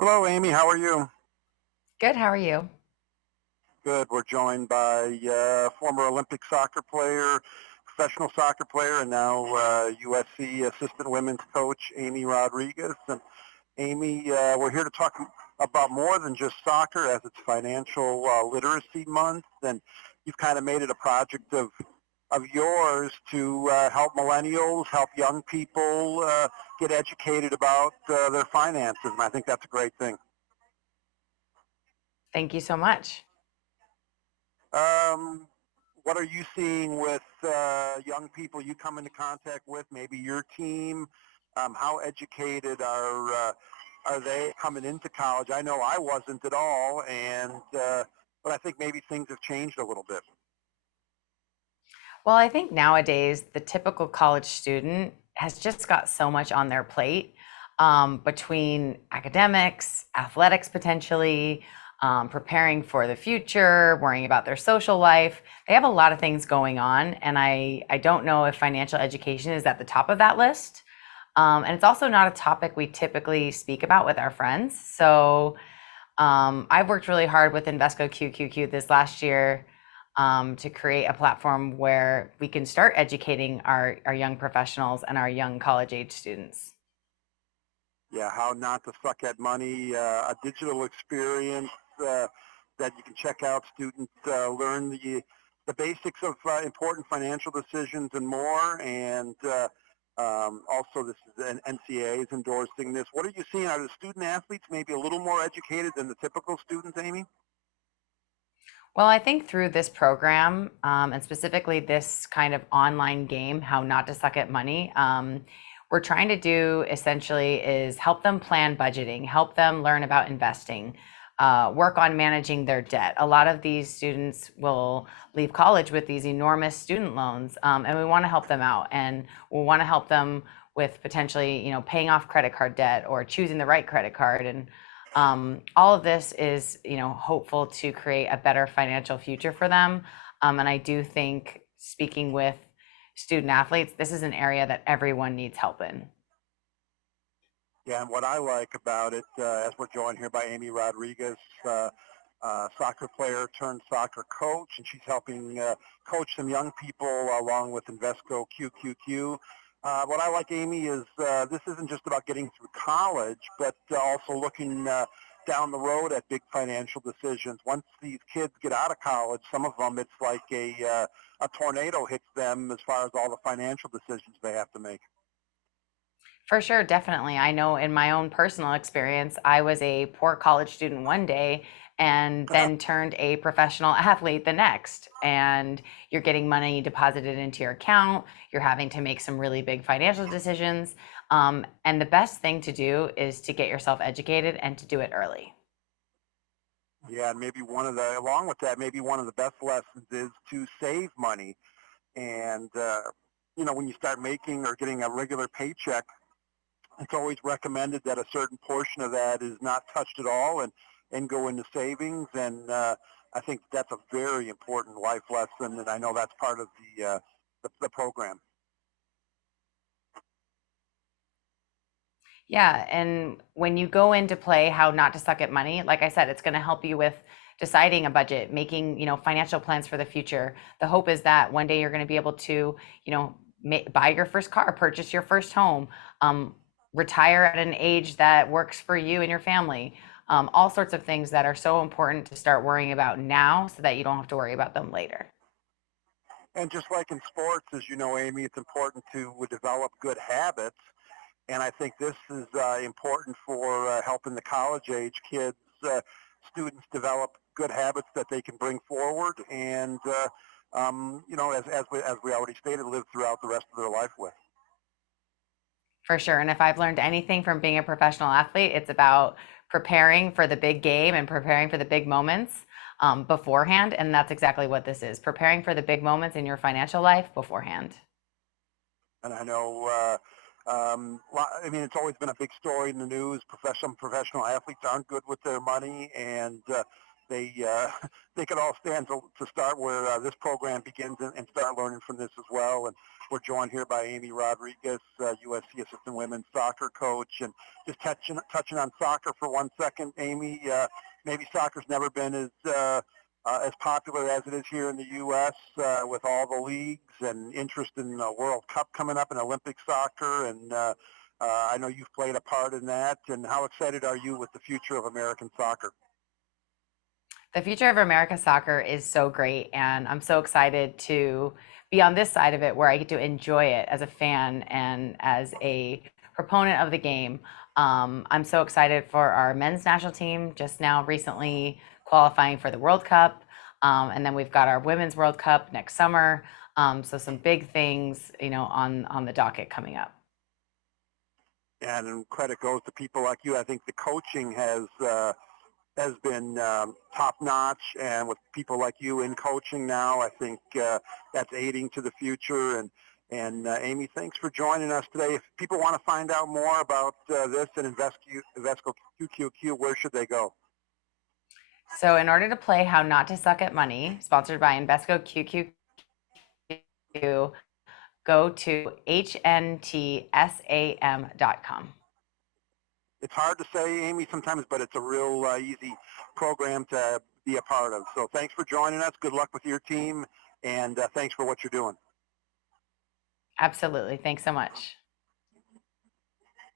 Hello, Amy. How are you? Good, how are you? Good. We're joined by former Olympic soccer player, professional soccer player, and now USC assistant women's coach, Amy Rodriguez. And Amy, we're here to talk about more than just soccer, as it's Financial Literacy Month, and you've kind of made it a project of yours to help millennials, help young people get educated about their finances, and I think that's a great thing. Thank you so much. Um, what are you seeing with young people you come into contact with? Maybe your team. How educated are they coming into college? I know I wasn't at all, and but I think maybe things have changed a little bit. Well, I think nowadays the typical college student has just got so much on their plate between academics, athletics potentially, preparing for the future, worrying about their social life. They have a lot of things going on, and I don't know if financial education is at the top of that list. And it's also not a topic we typically speak about with our friends. So I've worked really hard with Invesco QQQ this last year to create a platform where we can start educating our young professionals and our young college age students. Yeah, how not to suck at money, a digital experience that you can check out. Students learn the basics of important financial decisions and more. And also, this is an NCAA is endorsing this. What are you seeing? Are the student athletes maybe a little more educated than the typical students, Amy? Well, I think through this program and specifically this kind of online game, How Not to Suck at Money, we're trying to do essentially is help them plan budgeting, help them learn about investing, work on managing their debt. A lot of these students will leave college with these enormous student loans, and we want to help them out, and we want to help them with potentially, paying off credit card debt or choosing the right credit card. And all of this is, hopeful to create a better financial future for them. And I do think, speaking with student athletes, this is an area that everyone needs help in. Yeah, and what I like about it, as we're joined here by Amy Rodriguez, uh, soccer player turned soccer coach, and she's helping coach some young people along with Invesco QQQ. What I like, Amy, is this isn't just about getting through college, but also looking down the road at big financial decisions. Once these kids get out of college, some of them, it's like a tornado hits them as far as all the financial decisions they have to make. For sure, definitely. I know in my own personal experience, I was a poor college student one day and then turned a professional athlete the next. And you're getting money deposited into your account. You're having to make some really big financial decisions. And the best thing to do is to get yourself educated and to do it early. Yeah, and maybe along with that, maybe one of the best lessons is to save money. And, when you start making or getting a regular paycheck, it's always recommended that a certain portion of that is not touched at all and go into savings. And I think that's a very important life lesson. And I know that's part of the program. Yeah, and when you go into play how not to suck at money, like I said, it's going to help you with deciding a budget, making, financial plans for the future. The hope is that one day you're going to be able to, buy your first car, purchase your first home, retire at an age that works for you and your family. All sorts of things that are so important to start worrying about now so that you don't have to worry about them later. And just like in sports, as you know, Amy, it's important to develop good habits. And I think this is important for helping the college age kids, students develop good habits that they can bring forward and, as we already stated, live throughout the rest of their life with. For sure. And if I've learned anything from being a professional athlete, it's about preparing for the big game and preparing for the big moments beforehand. And that's exactly what this is, preparing for the big moments in your financial life beforehand. And I know, I mean, it's always been a big story in the news. Professional athletes aren't good with their money, and they could all stand to start where this program begins and start learning from this as well. And we're joined here by Amy Rodriguez, USC assistant women's soccer coach, and just touching on soccer for 1 second, Amy. Maybe soccer's never been as popular as it is here in the U.S. With all the leagues and interest in the World Cup coming up and Olympic soccer. And I know you've played a part in that. And how excited are you with the future of American soccer? The future of America soccer is so great, and I'm so excited to be on this side of it where I get to enjoy it as a fan and as a proponent of the game. I'm so excited for our men's national team just now recently qualifying for the World Cup. And then we've got our women's World Cup next summer. So some big things, on the docket coming up. And credit goes to people like you. I think the coaching has been top notch, and with people like you in coaching now, I think that's aiding to the future. And Amy, thanks for joining us today. If people want to find out more about this and Invesco QQQ, where should they go? So in order to play How Not to Suck at Money, sponsored by Invesco QQQ, go to hntsam.com. It's hard to say, Amy, sometimes, but it's a real easy program to be a part of. So thanks for joining us. Good luck with your team, and thanks for what you're doing. Absolutely. Thanks so much.